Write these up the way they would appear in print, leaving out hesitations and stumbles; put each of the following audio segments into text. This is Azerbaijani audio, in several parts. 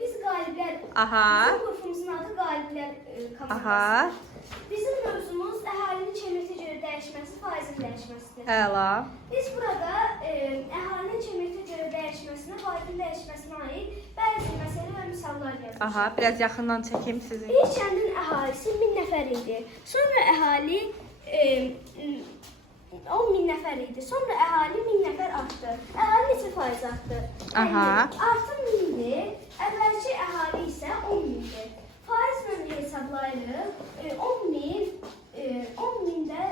biz qaliblər, Aha. bizim qrupumuzun adı qaliblər komandası. Aha. Bizim mövzumuz əhalinin çevrəsi görə dəyişməsi, faizin dəyişməsidir. Əla. Biz burada əhalinin çevrəsi görə dəyişməsinə, faizin dəyişməsinə aid bəzi məsələ və misallar yazmışıq. Aha, biraz yaxından çəkeyim sizi. Bir kəndin əhalisi 1000 nəfər idi. Sonra əhali 10.000 nəfər idi. Sonra əhali 1000 nəfər artdı. Əhali neçə faiz artdı? Aha. Artım 1000-dir. Əvvəlki əhali isə 10.000-dir. Faiz növü hesablayırıq. 10.000-də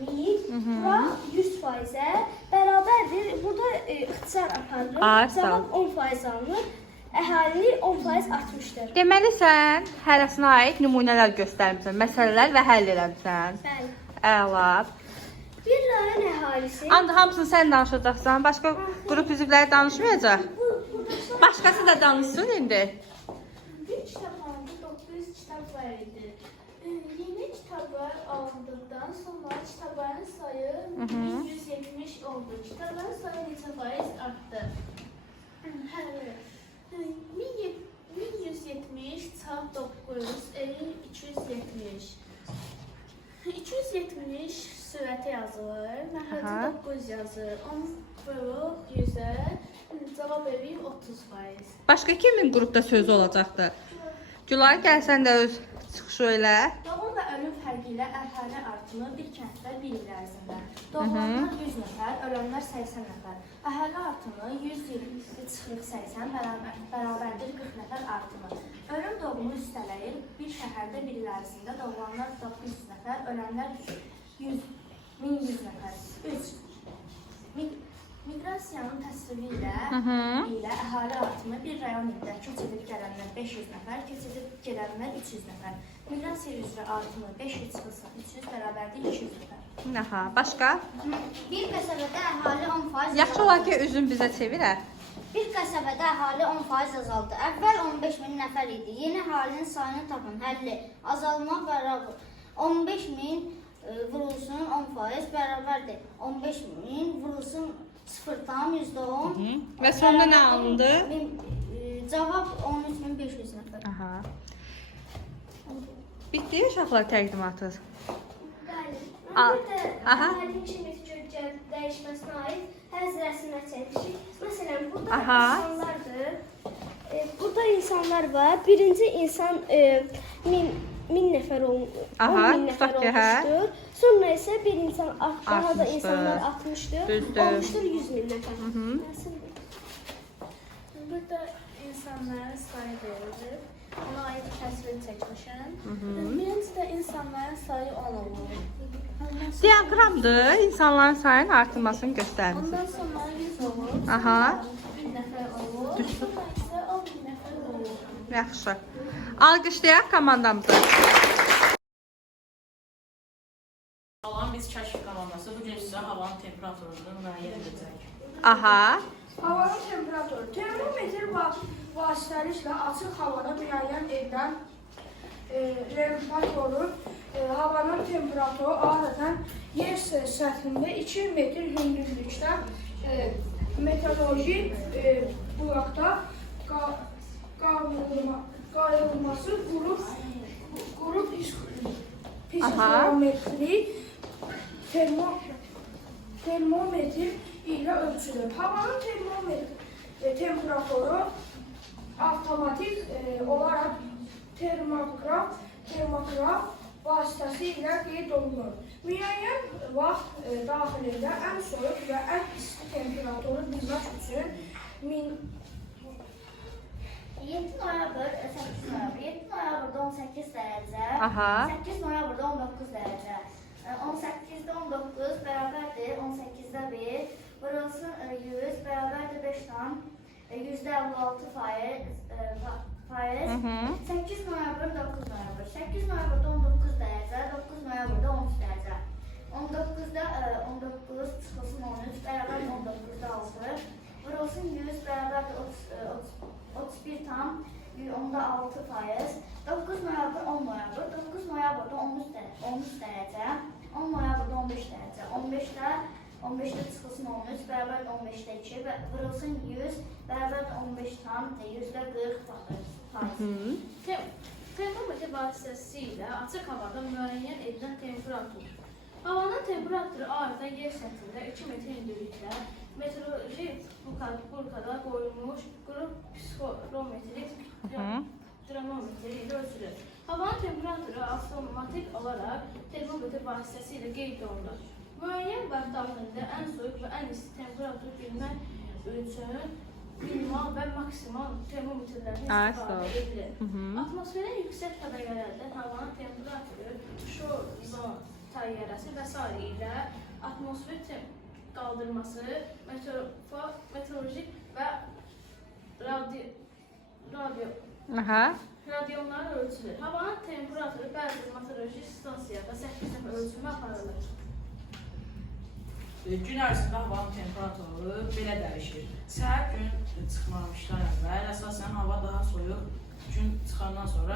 1000, bura 100%-ə bərabərdir. Burada ixtisar aparılır. Cavab 10% alınır. Əhali 10% artmışdır. Deməli sən hərəsinə aid nümunələr göstərmisən, məsələlər və həll eləmisən. Bəli. Əla. Bir rayon əhalisi... Ancaq hamısını sən danışacaqsan, başqa qrup üzvləri danışmayacaq. Başqası da danışsın indi. Bir kitabxanada 900 kitab var idi. Yeni kitablar alındıqdan sonra kitabların sayı 170 oldu. Kitabların sayı neçə faiz artdı? 1170 çarpı 9 270. 270 sürətə yazılır. Məxrəcə 9 yazılır. 10 bölü 100-ə cavab verib 30%. Başqa kimin qrupda sözü olacaqdır? Gülar, gəl sən də öz çıxışı elə. Doğum və ölüm fərqi ilə əhali artımı bir kənddə bir il ərzində. Doğulanlar 100 nəfər, ölənlər 80 nəfər. Əhali artımı 120/80 bərabərdir 40 nəfər artımı. Ölüm doğumu üstələyir, bir şəhərdə bir il ərzində doğulanlar 900 nəfər, ölənlər 1100 nəfər. 3. Miqrasiyanın təsviri ilə əhali artımı bir rayon ildə keçidib gələnlər 500 nəfər, keçidib gələnlər 300 nəfər. Miqrasiya üzrə artımı 500 çıxılsa 300 bərabərdir 200 nəfər. Aha, başqa? Bir qəsəbədə əhali 10% Yaxşı olar ki, üzün bizə çevirə. Bir qəsəbədə əhali 10% azaldı. Əvvəl 15.000 nəfər idi. Yeni əhalinin sayını tapın. Həlli. Azalma bərabər. 15.000 vurulsun 10% bərabərdir. 15.000 vurulsun 0,10%. Və sonunda nə alındı? Cavab 13.500 nəfər. Aha. Bitdi uşaqlar təqdimatınız. Burada əhalinin çevrəsi görə dəyişməsinə aid həzr rəsmlər çəkmişik. Məsələn, burada insanlardır. Burada insanlar var. Birinci insan 1000 nəfər olmuşdur. Sonra isə bir insan daha da insanlar artmışdır. Olmuşdur 100.000 nəfər. Burada insanların sayı verilir. Ona aid təsvir çəkmişəm. Birincidə insanların sayı 10 olur. Diaqramdır, insanların sayının artırmasını göstərmişsiniz. Ondan sonra 100 olur. Aha. 1000 nəfər olur. Sonra isə 10.000 nəfər olur. Yaxşı. Alqışlayaq komandamızı. Salam, biz kəşf komandası. Bugün sizə havanın temperaturunu müəyyən edəcək. Aha. Havanın temperaturu. Termometr vasitəliklə açıq havada müəyyən edilən regulatorun havanın temperaturu adətən yer səthində 2 metr hündürlükdə meteoroloji bulaqda qayılması qrup psixometri termometr ilə ölçülür. Havanın temperaturu avtomatik olaraq termoqraf vasitəsilə qeyd olunur. Müəyyən vaxt daxilində ən soyuq və ən isti temperaturu bilmək üçün 7 noyabr, 8 noyabr. 7 noyabrda 18 dərəcə, 8 noyabrda 19 dərəcə. 18-də 19 bərabərdir 18-də 1, vurulsun 100 bərabərdir 5-dan, 156 faiz. 8 noyabr, 9 noyabr. 8 noyabrda 19 dərəcə, 9 noyabrda 13 dərəcə. 19-da 19 çıxılsın 13 bərabərdir 19-da 6, vurulsun 100 bərabərdir 31 tam, 6 faiz. 9 noyabr, 10 noyabr. 9 noyabrda 13 dərəcə, 10 noyabrda 15 dərəcə. 15-də 15-də çıxılsın 13 bərabər 15-də 2 və vurulsun 100 bərabər 15 tam %40%. Termometr vasitəsilə açıq havada müəyyən edilən temperatur. Havanın temperaturu artan yer səthində 2 metr hündürlükdə meteoroloji burkada qoyulmuş quru psixometrik termometr ilə ölçülür. Havanın temperaturu avtomatik olaraq termometr vasitəsilə qeyd olunur. Müəyyən vaxt daxilində ən soyuq və ən isti temperatur bilmək üçün minimal və maksimal termometrlərin istifadə edilir. Atmosferin yüksək təbəqələrdən havanın temperaturu, şorzon təyyarəsi və s. ilə atmosfer qaldırması, meteorolojik və radyonlar ölçülür. Havanın temperaturu bəzi meteorolojik stansiyada 8 dəfə ölçümü aparılır. Gün ərzində havanın temperaturu belə dəyişir. Səhər gün çıxmamışdan əvvəl əsasən hava daha soyuq, gün çıxandan sonra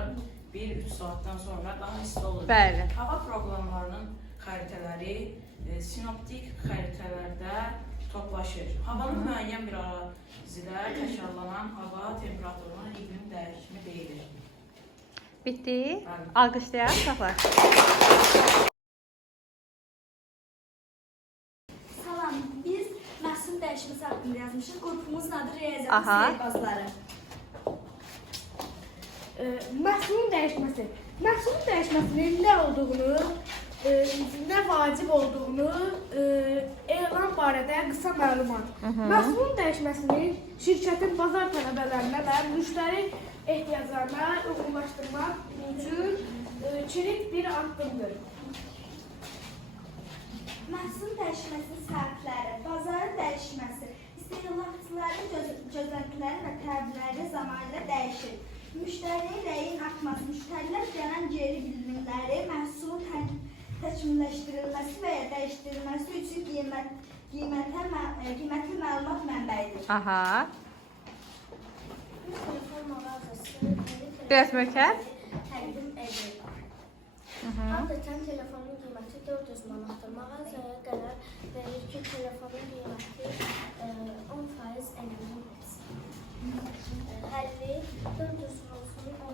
1-3 saatdan sonra daha isti olur. Bəli. Hava proqramlarının xəritələri sinoptik xəritələrdə toplaşır. Havanın müəyyən bir ərazidə təkrarlanan hava temperaturuna iqlim dəyişimi deyilir. Bitti. Alqışlayaq uşaqlar. Salam, biz məhsul dəyişməsi haqqında yazmışıq. Qrupumuzun adı Riyaziyyat Aha. Sihirbazları. Məhsulun dəyişməsi. Məhsulun dəyişməsinin nə olduğunu, nə vacib olduğunu elan barədə qısa məlumat. Məhsulun dəyişməsinin şirkətin bazar tələbələrinə və müştəri ehtiyaclarına uyğunlaşdırmaq üçün kilit bir addımdır. Məhsul dəyişməsinin səbəbləri, bazarın dəyişməsi, istehlakçıların gözləntiləri və tələbləri zamanla dəyişir. Müştərinin rəyin artması, müştərilər gələn geri bildirimləri, məhsulun təkmilləşdirilməsi və ya dəyişdirilməsi üçün qiymətli məlumat mənbəyidir. Aha. Telefon mağazası Biraz möhkəm. təqdim edir. Adətən telefonun qiyməti 400 manatdır. Mağazaya qərar verir ki, telefonun qiyməti 10% endirim etsin. Həlli 400 olsun, 10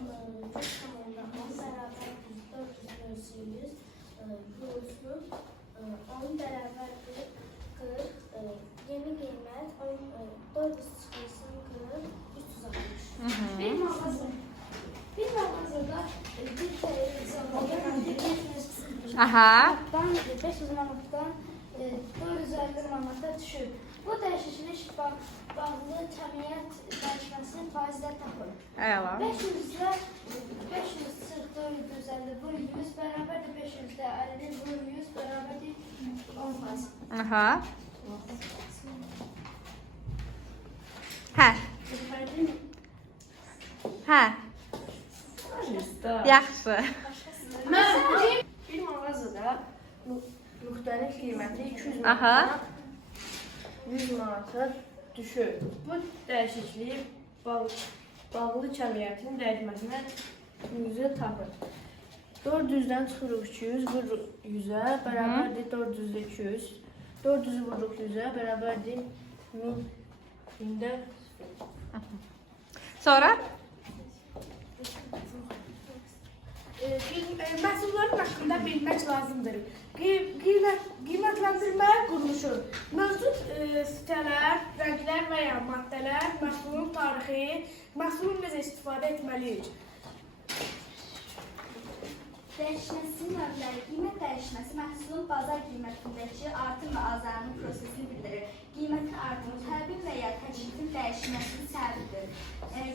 tamamda 10 bərabər 400 bölüsünüz vurulsun, 10 bərabər 40, yeni qiymət 400 çıxılsın 40, 360. Bir mağazada bir Aha. 500 manatdan 450 manata düşür. Bu dəyişiklik bağlı cəmiyyət dəyişməsinin faizlə tapır. Əla. 500-də 500 çıx 450 vur 100 bərabərdir 500-də 50 vur 100 bərabərdir 10%. Aha. Hə. Hə. Yaxşı. Bir mağazada müxtəlif qiyməti 200 Aha. manatdan 100 manata düşür. Bu dəyişiklik bağlı cəmiyyətin dəyişməsinə yüzü tapır. 400-dən çıxırıq 200, vururuq 100-ə, bərabərdir 400-də 200. 400-ü vururuq 100-ə, bərabərdir 1000. 1000-də Sonra? Məhsulların haqqında bilmək lazımdır. Qiymətləndirmə quruluşu. Mövcud sitələr, rənglər və ya maddələr, məhsulun tarixi, məhsulun necə istifadə etməliyik. Dəyişməsinin növləri, qiymət dəyişməsi məhsulun bazar qiymətindəki artım və azalma prosesini bildirir. Qiymətin artımı tələbin və ya təklifin dəyişməsinin səbəbidir.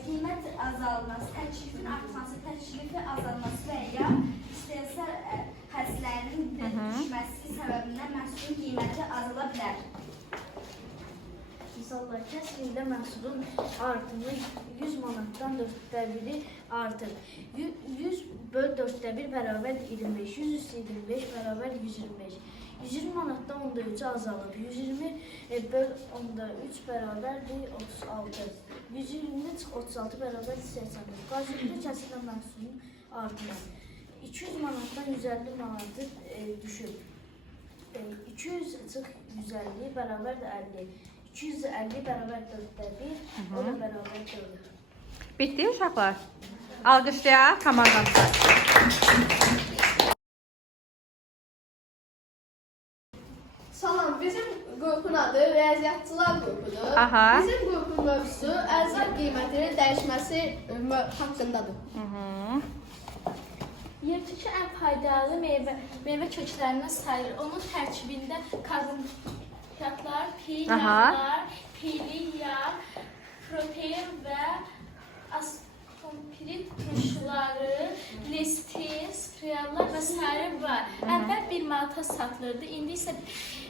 Qiymət azalması, təklifin artması, təklifin azalması və ya istehsal xərclərinin düşməsi səbəbindən məhsulun qiyməti azala bilər. Misallar, kəsr ildə məhsulun artımı 100 manatdan 4/1 artır. 100 böl 4/1 bərabər 25, 100 üstü 25 bərabər 125. 120 manatdan 10'da 3 azalır. 120 böl 10'da 3 bərabərdir 36. 120 çıx 36 bərabər 81. Qarşılıqlı kəsilən məhsulun artımı 200 manatdan 150 manatı düşür. 200 çıx 150 bərabərdir 50. 250 bərabərdir 4-də 1, o da bərabər 4. Bitdi uşaqlar. Alqışlayaq komandamıza. Salam, bizim qrupun adı Riyaziyyatçılar qrupudur. Aha. Bizim qrupun mövzusu ərzaq qiymətinin dəyişməsi haqqındadır. Yerdəki ən faydalı meyvə köklərindən sayılır. Onun tərkibində karbonhidratlar, yağlar, peyli yağ, protein və ascorbic turşuları, lestin, spirallar və sair var. Əvvəl 1 manata satılırdı, indi isə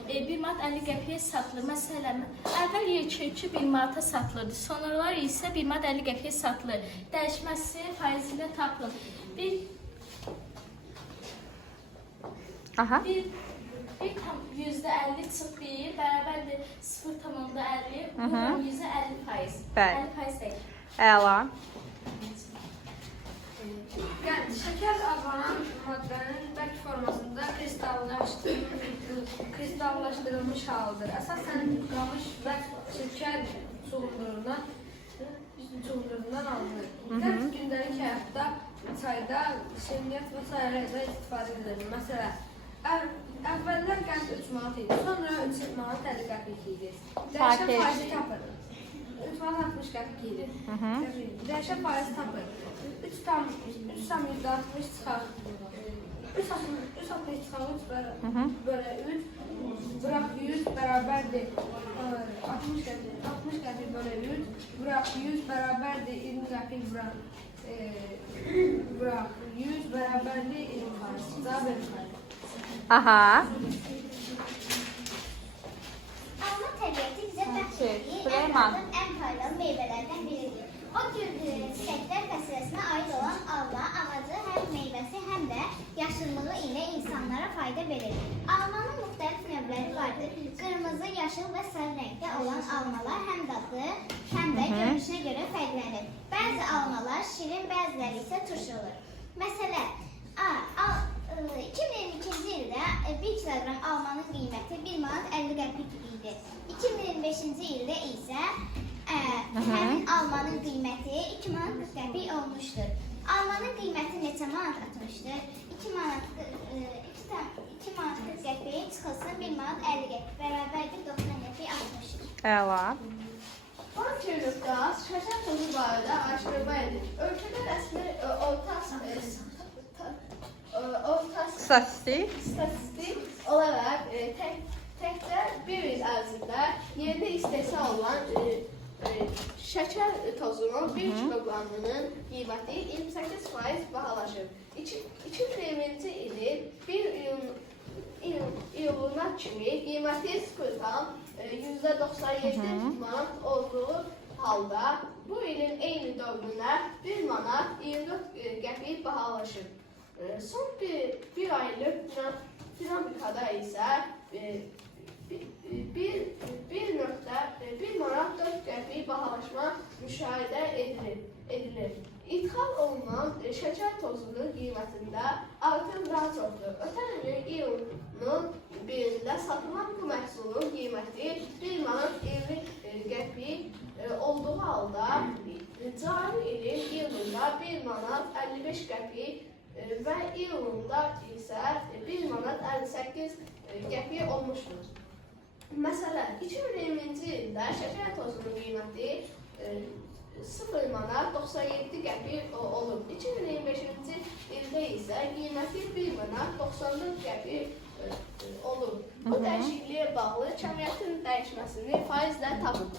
1 manat 50 qəpiyə satılır. Məsələn, əvvəl yer kökü 1 manata satılırdı, sonralar isə 1 manat 50 qəpiyə satılır. Dəyişməsi faizi ilə tapılır. Aha. Bir tam %50 çıx 1 bərabərdir 0,50. Bu da %50%. Bəli. 50% deyil. Əla. Şəkər adlanan maddənin bərk formasında kristallaşdırılmış halıdır. Əsasən qamış və şəkər çuğurlarından alınır. Gündəlik həyatda, çayda, şirniyyat və s. istifadə edilir. Məsələn, əvvəllər qənd 3 manat idi, sonra 3 manat 50 qəpik idi. Dəyişən faizi tapır. 3 manat 60 qəpik idi. Dəyişən faizi tapır. 3,60 çıxar. 3,60 çıxar bölə 3. Bıraq 100 bərabərdir 60 qəpik bölə 3. Bıraq 100 bərabərdir 20 qəpik bıraq 100 bərabərdir 20 faiz. Cavab verir. Aha. Alma təbiəti bizə bəxş etdiyi Süleyman. ən faydalı meyvələrdən biridir. O tür çiçəklər fəsiləsinə aid olan alma ağacı həm meyvəsi, həm də yaşıllığı ilə insanlara fayda verir. Almanın müxtəlif növləri vardır. Qırmızı, yaşıl və sarı rəngdə olan almalar həm dadlı, həm də görünüşünə görə fərqlənir. Bəzi almalar şirin, bəziləri isə turşulur. Məsələn, 2022-ci ildə 1 kiloqram almanın qiyməti 1 manat 50 qəpik idi. 2025-ci ildə isə həmin almanın qiyməti 2 manat 40 qəpik olmuşdur. Almanın qiyməti neçə manat atmışdır? 2 manat 40 qəpik çıxılsın 1 manat 50 qəpik bərabərdir 90 qəpik atmışdır. Əla. Bakiyonluqda şəkər tozu barədə araşdırma edir. Ölkədə rəsmi statistik olaraq təkcə bir il ərzində yerli istehsal olan şəkər tozunun 1 kiloqramının qiyməti 28% bahalaşır. 2020-ci ilin 1 iyuluna kimi qiyməti %97 manat olduğu halda bu ilin eyni dövründə 1 manat 24 qəpik bahalaşır. Son bir aylıq dinamikada isə 1 manat 4 qəpik bahalaşma müşahidə edilir. İdxal olunan şəkər tozunun qiymətində artım daha çoxdur. Ötən ilin iyunun 1-də satılan bu məhsulun qiyməti 1 manat 20 qəpik olduğu halda cari ilin iyununda 1 manat 55 qəpik və iyulunda isə 1 manat 58 qəpik olmuşdur. Məsələn, 2020-ci ildə şəkər tozunun qiyməti 0 manat 97 qəpik olub. 2025-ci ildə isə qiyməti 1 manat 94 qəpik olub. Bu dəyişikliyə bağlı kəmiyyətin dəyişməsini faizlə tapın.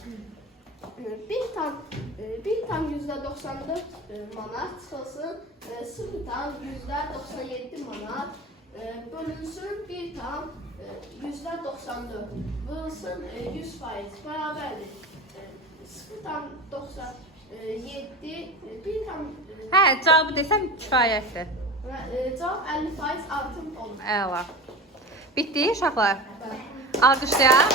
1,94 manat çıxılsın 0,97 manat bölünsün 1,94 vurulsun 100% bərabərdir. 0,97 Hə, cavabı desəm kifayətdir. cavab 50% artım olur. Əla. Bitdi uşaqlar. Alqışlayaq.